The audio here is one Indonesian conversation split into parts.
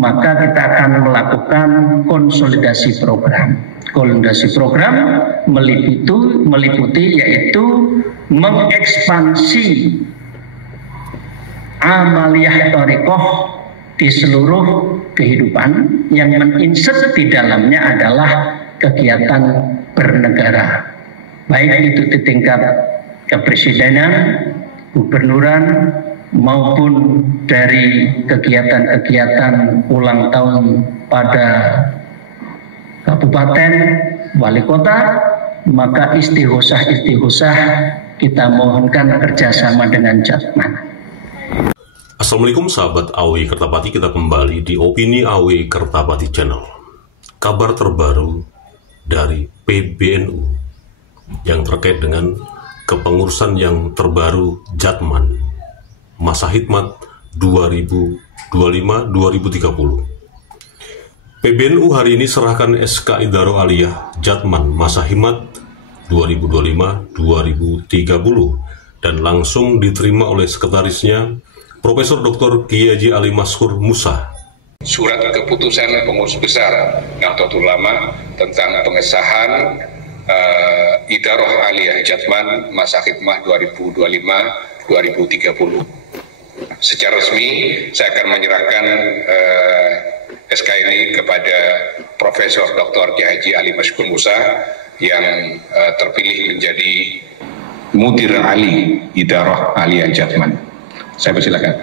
maka kita akan melakukan konsolidasi program. Konsolidasi program meliputi yaitu mengekspansi amaliyah thariqah di seluruh kehidupan yang menginsert di dalamnya adalah kegiatan bernegara, baik itu di tingkat kepresidenan, gubernuran, maupun dari kegiatan-kegiatan ulang tahun pada kabupaten, wali kota, maka istihosah kita mohonkan kerjasama dengan Jatman. Assalamualaikum sahabat AW Kertapati, kita kembali di Opini AW Kertapati Channel. Kabar terbaru dari PBNU yang terkait dengan kepengurusan yang terbaru Jatman masa hikmat 2025-2030. PBNU hari ini serahkan SK Idaro Aliyah Jatman masa hikmat 2025-2030 dan langsung diterima oleh sekretarisnya Profesor Dr. Kiai Haji Ali Maskur Musa. Surat keputusan pengurus besar Nahdlatul Ulama tentang pengesahan Idaroh Aliyah Jatman masa hikmah 2025-2030. Secara resmi saya akan menyerahkan SK ini kepada Profesor Dr. Kiai Haji Ali Maskur Musa yang terpilih menjadi Mudir Ali Idaroh Aliyah Jatman. Saya persilakan.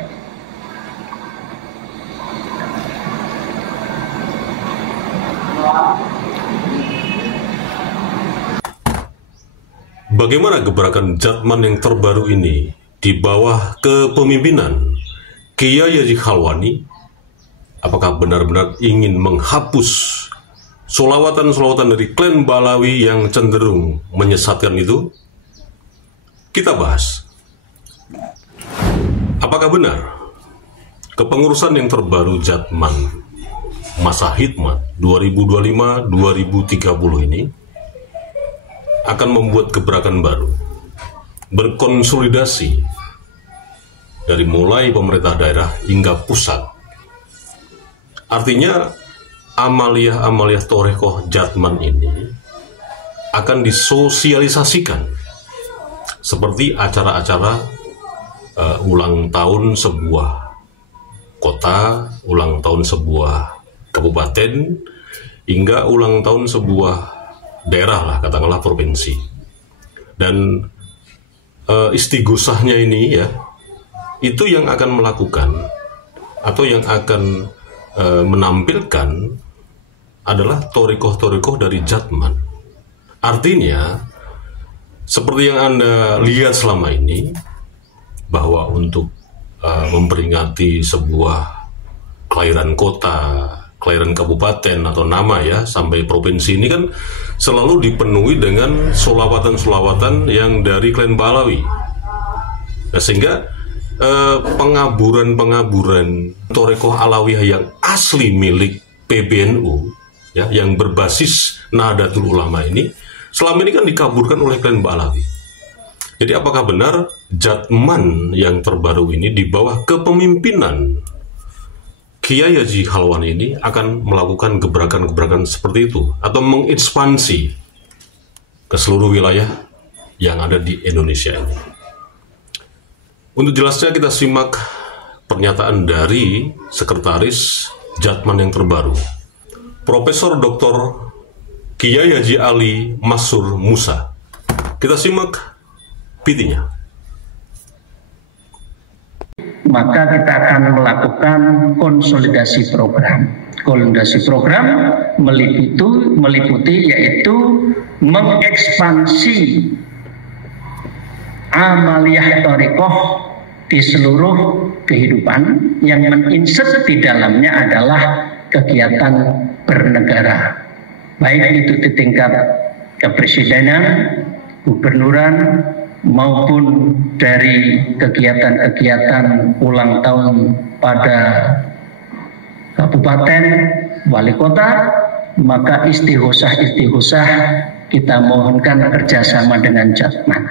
Bagaimana gebrakan Jatman yang terbaru ini di bawah kepemimpinan Kiai Haji Khalwani? Apakah benar-benar ingin menghapus solawatan-solawatan dari klan Balawi yang cenderung menyesatkan itu? Kita bahas. Apakah benar kepengurusan yang terbaru Jatman masa hikmat 2025-2030 ini akan membuat gebrakan baru, berkonsolidasi dari mulai pemerintah daerah hingga pusat? Artinya amaliyah thariqah Jatman ini akan disosialisasikan seperti acara-acara ulang tahun sebuah kota, ulang tahun sebuah kabupaten, hingga ulang tahun sebuah daerah lah, katakanlah provinsi. Dan istighosahnya ini ya, itu yang akan melakukan atau yang akan menampilkan adalah thariqah dari Jatman. Artinya seperti yang Anda lihat selama ini, bahwa untuk memperingati sebuah kelahiran kota, kelahiran kabupaten atau nama ya, sampai provinsi ini kan selalu dipenuhi dengan solawatan-solawatan yang dari klan Balawi. Nah, sehingga pengaburan thariqah alawiyah yang asli milik PBNU ya, yang berbasis Nahdlatul Ulama ini selama ini kan dikaburkan oleh klan Balawi. Jadi apakah benar Jatman yang terbaru ini di bawah kepemimpinan Kiai Haji Khalwani ini akan melakukan gebrakan-gebrakan seperti itu atau mengekspansi ke seluruh wilayah yang ada di Indonesia ini? Untuk jelasnya kita simak pernyataan dari Sekretaris Jatman yang terbaru, Profesor Dr. Kiai Haji Ali Maskur Musa. Kita simak PT-nya. Maka kita akan melakukan konsolidasi program. Konsolidasi program meliputi yaitu mengekspansi amaliyah thariqah di seluruh kehidupan yang menginsert di dalamnya adalah kegiatan bernegara, baik itu di tingkat kepresidenan, gubernuran, maupun dari kegiatan-kegiatan ulang tahun pada kabupaten, wali kota, maka istihosah kita mohonkan kerjasama dengan Jatman.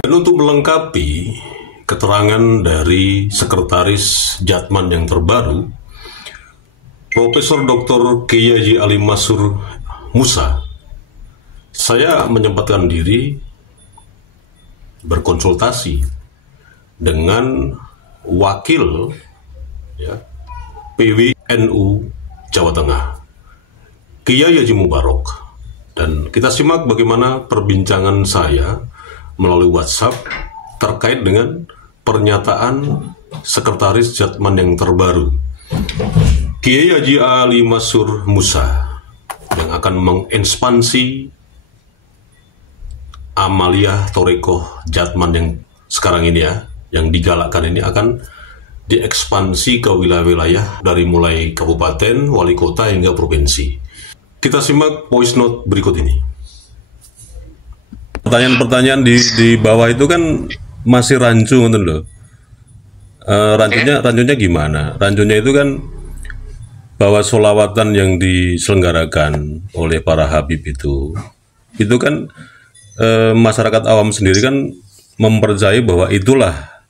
Dan untuk melengkapi keterangan dari Sekretaris Jatman yang terbaru, Profesor Dr. Kiai Haji Ali Masyhur Musa, saya menyempatkan diri berkonsultasi dengan wakil PWNU Jawa Tengah, Kiai Haji Mubarok, dan kita simak bagaimana perbincangan saya melalui WhatsApp terkait dengan pernyataan Sekretaris Jatman yang terbaru, Kiai Haji Ali Masyhur Musa, yang akan mengekspansi Amaliyah Thorikoh Jatman yang sekarang ini yang digalakkan ini akan diekspansi ke wilayah-wilayah dari mulai kabupaten, wali kota hingga provinsi. Kita simak voice note berikut ini. Pertanyaan-pertanyaan di bawah itu kan masih rancu, ngerti loh. Rancunya gimana? Rancunya itu kan bahwa sholawatan yang diselenggarakan oleh para habib itu kan masyarakat awam sendiri kan mempercayai bahwa itulah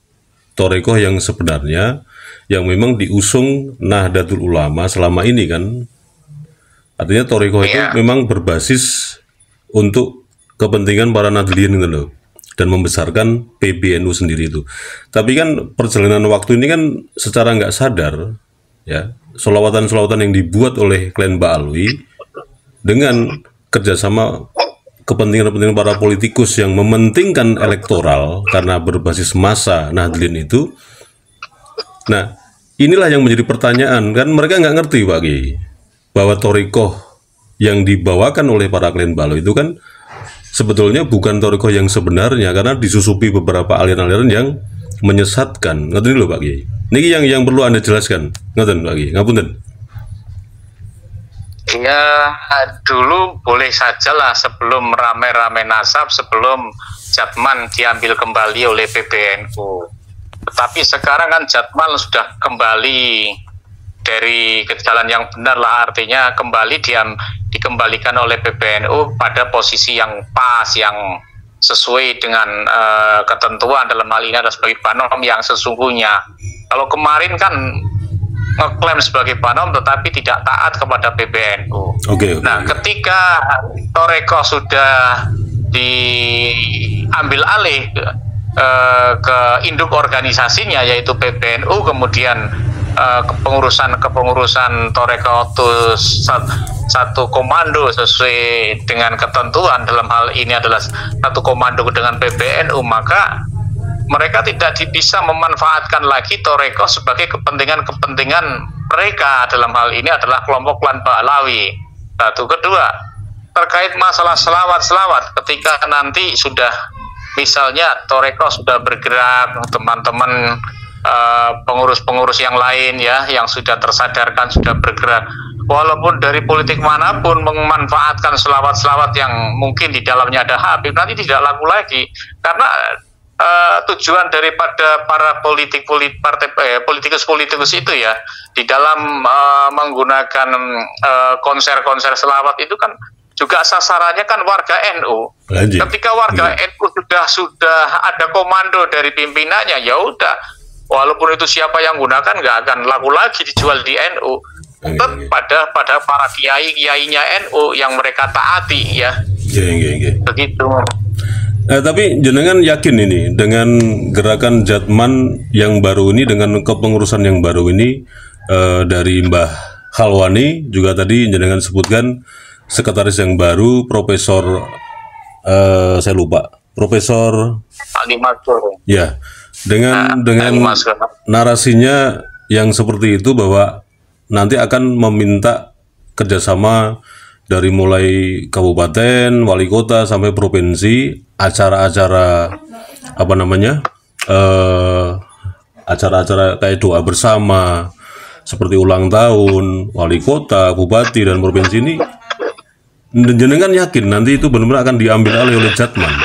thorikoh yang sebenarnya, yang memang diusung Nahdlatul Ulama selama ini kan. Artinya thorikoh itu memang berbasis untuk kepentingan para Nahdliyin gitu loh, dan membesarkan PBNU sendiri itu. Tapi kan perjalanan waktu ini kan secara nggak sadar ya, sholawatan-sholawatan yang dibuat oleh klan Ba'alwi dengan kerjasama kepentingan-kepentingan para politikus yang mementingkan elektoral karena berbasis massa Nahdliyin itu. Nah, inilah yang menjadi pertanyaan, kan mereka nggak ngerti Pak Kiai, bahwa thorikoh yang dibawakan oleh para klan Ba'alwi itu kan sebetulnya bukan thorikoh yang sebenarnya, karena disusupi beberapa aliran-aliran yang menyesatkan. Ngerti loh Pak Kiai. Ini yang perlu Anda jelaskan. Ngapunten Pak Kiai, ngapunten. Ya, dulu boleh sajalah sebelum rame-rame nasab, sebelum Jatman diambil kembali oleh PBNU. Tetapi sekarang kan Jatman sudah kembali dari ke jalan yang benar lah, artinya kembali dikembalikan oleh PBNU pada posisi yang pas, yang sesuai dengan ketentuan dalam hal ini adalah sebagai panom yang sesungguhnya. Kalau kemarin kan ngeklaim sebagai panom tetapi tidak taat kepada PBNU. Nah, ketika thorikoh sudah diambil alih ke induk organisasinya yaitu PBNU, kemudian kepengurusan thorikoh itu satu komando sesuai dengan ketentuan, dalam hal ini adalah satu komando dengan PBNU, maka mereka tidak bisa memanfaatkan lagi thorikoh sebagai kepentingan mereka, dalam hal ini adalah kelompok klan Ba'alawi. Satu. Kedua, terkait masalah selawat, ketika nanti sudah misalnya thorikoh sudah bergerak, teman-teman pengurus-pengurus yang lain ya, yang sudah tersadarkan sudah bergerak, walaupun dari politik manapun memanfaatkan selawat-selawat yang mungkin di dalamnya ada Habib, nanti tidak laku lagi, karena tujuan daripada para politikus itu ya, di dalam menggunakan konser-konser selawat itu kan juga sasarannya kan warga NU. Ketika warga NU sudah ada komando dari pimpinannya, ya udah, walaupun itu siapa yang gunakan nggak akan laku lagi dijual di NU. Tetap pada para kiai-kiainya NU yang mereka taati ya. Begitu. Tapi jenengan yakin ini dengan gerakan Jatman yang baru ini, dengan kepengurusan yang baru ini dari Mbah Khalwani, juga tadi jenengan sebutkan sekretaris yang baru Profesor saya lupa, Profesor Ali Masyhur. Ya, dengan narasinya yang seperti itu, bahwa nanti akan meminta kerjasama dari mulai kabupaten, wali kota sampai provinsi, acara-acara acara-acara kayak doa bersama seperti ulang tahun wali kota, bupati dan provinsi ini. Jenengan yakin nanti itu benar-benar akan diambil alih oleh Jatman?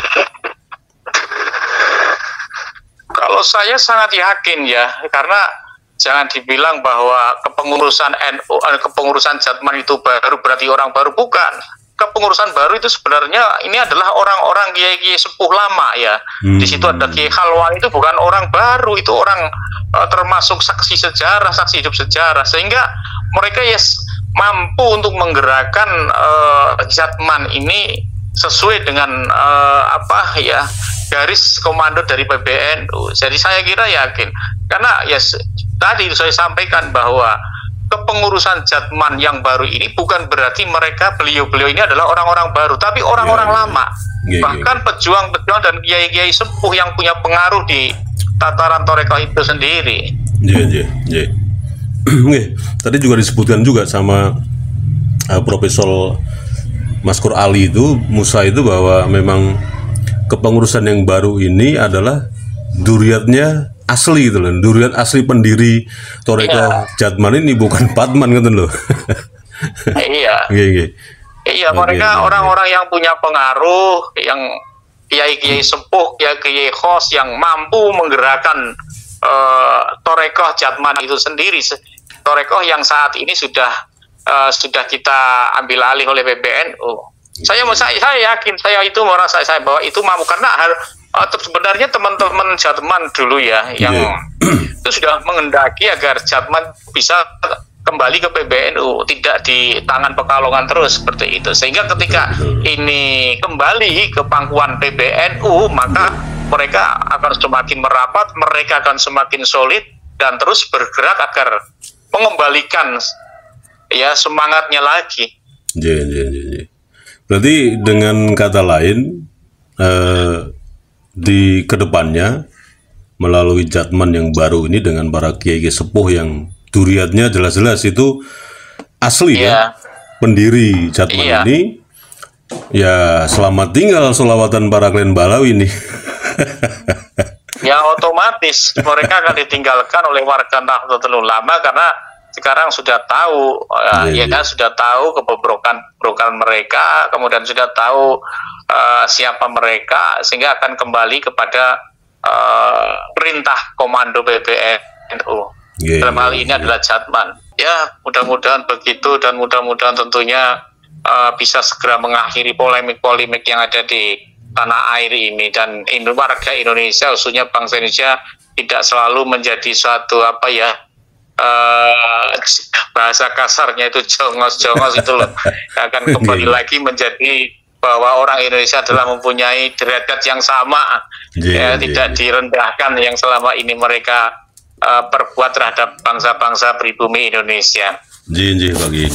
Kalau saya sangat yakin ya, karena jangan dibilang bahwa kepengurusan NU, kepengurusan Jatman itu baru berarti orang baru, bukan. Kepengurusan baru itu sebenarnya ini adalah orang-orang kiai-kiai sepuh lama ya. Di situ ada Kiai Khalwani, itu bukan orang baru, itu orang termasuk saksi sejarah, saksi hidup sejarah, sehingga mereka ya mampu untuk menggerakkan Jatman ini sesuai dengan garis komando dari PBNU. Jadi saya kira yakin, karena ya tadi saya sampaikan bahwa kepengurusan Jatman yang baru ini bukan berarti beliau-beliau ini adalah orang-orang baru, tapi orang-orang lama, bahkan pejuang-pejuang dan kiai-kiai sepuh yang punya pengaruh di tataran Torekoh itu sendiri. Tadi juga disebutkan juga sama Profesor Maskur Ali itu, Musa itu, bahwa memang kepengurusan yang baru ini adalah duriatnya asli gitu loh, duriat asli pendiri Torekoh Jatman ini, bukan Patman gitu loh. Iya, mereka orang-orang yang punya pengaruh, yang kiai-kiai sepuh, kiai-kiai khos yang mampu menggerakkan Torekoh Jatman itu sendiri. Torekoh yang saat ini sudah kita ambil alih oleh PBNU. Saya yakin, saya merasa bahwa itu mampu, karena sebenarnya teman-teman Jatman dulu ya yang itu sudah mengendaki agar Jatman bisa kembali ke PBNU, tidak di tangan Pekalongan terus seperti itu. Sehingga ketika ini kembali ke pangkuan PBNU, maka mereka akan semakin merapat, mereka akan semakin solid dan terus bergerak agar mengembalikan ya semangatnya lagi. Berarti dengan kata lain, di kedepannya melalui Jatman yang baru ini dengan para kiai sepuh yang duriatnya jelas-jelas itu asli ya, pendiri Jatman ini, ya selamat tinggal selawatan para klan Balawi ini. Ya otomatis mereka akan ditinggalkan oleh warga Nahdlatul Ulama, karena sekarang sudah tahu, sudah tahu kebobrokan mereka, kemudian sudah tahu siapa mereka, sehingga akan kembali kepada perintah komando PBNU. Dalam hal ini adalah Jatman. Ya, mudah-mudahan begitu, dan mudah-mudahan tentunya bisa segera mengakhiri polemik-polemik yang ada di tanah air ini, dan warga Indonesia, khususnya bangsa Indonesia, tidak selalu menjadi suatu bahasa kasarnya itu jongos-jongos itu loh, akan kembali lagi menjadi bahwa orang Indonesia adalah mempunyai derajat yang sama, tidak direndahkan yang selama ini mereka perbuat terhadap bangsa-bangsa pribumi Indonesia. Bagi